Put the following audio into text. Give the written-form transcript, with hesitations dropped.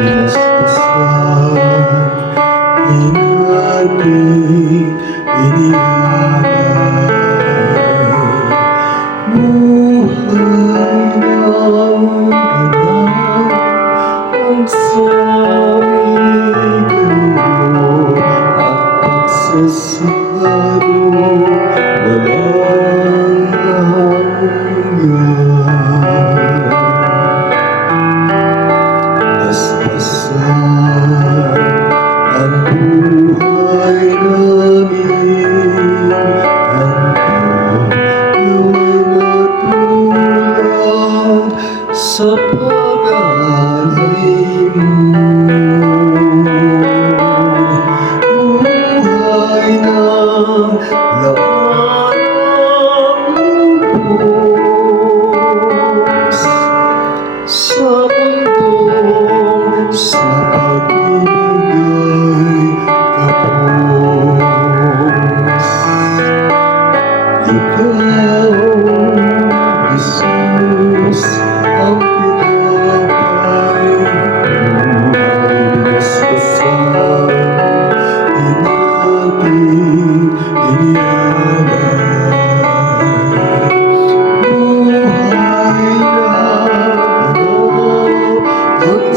Kaspasan ng ating inialay. Buhay ng ganap ang saming gulo at pagsasaro walang hanggan. Kaspasan ang buhay namin, hanggang nawa'y matulad sa pag-aalay mo. Buhay ng laman ng lubos sa mundong sa pag-ibigay kapos. Ikaw, Jesus, ang pinapay buhay. Kaspasan ng ating inialay. Buhay na ganap ang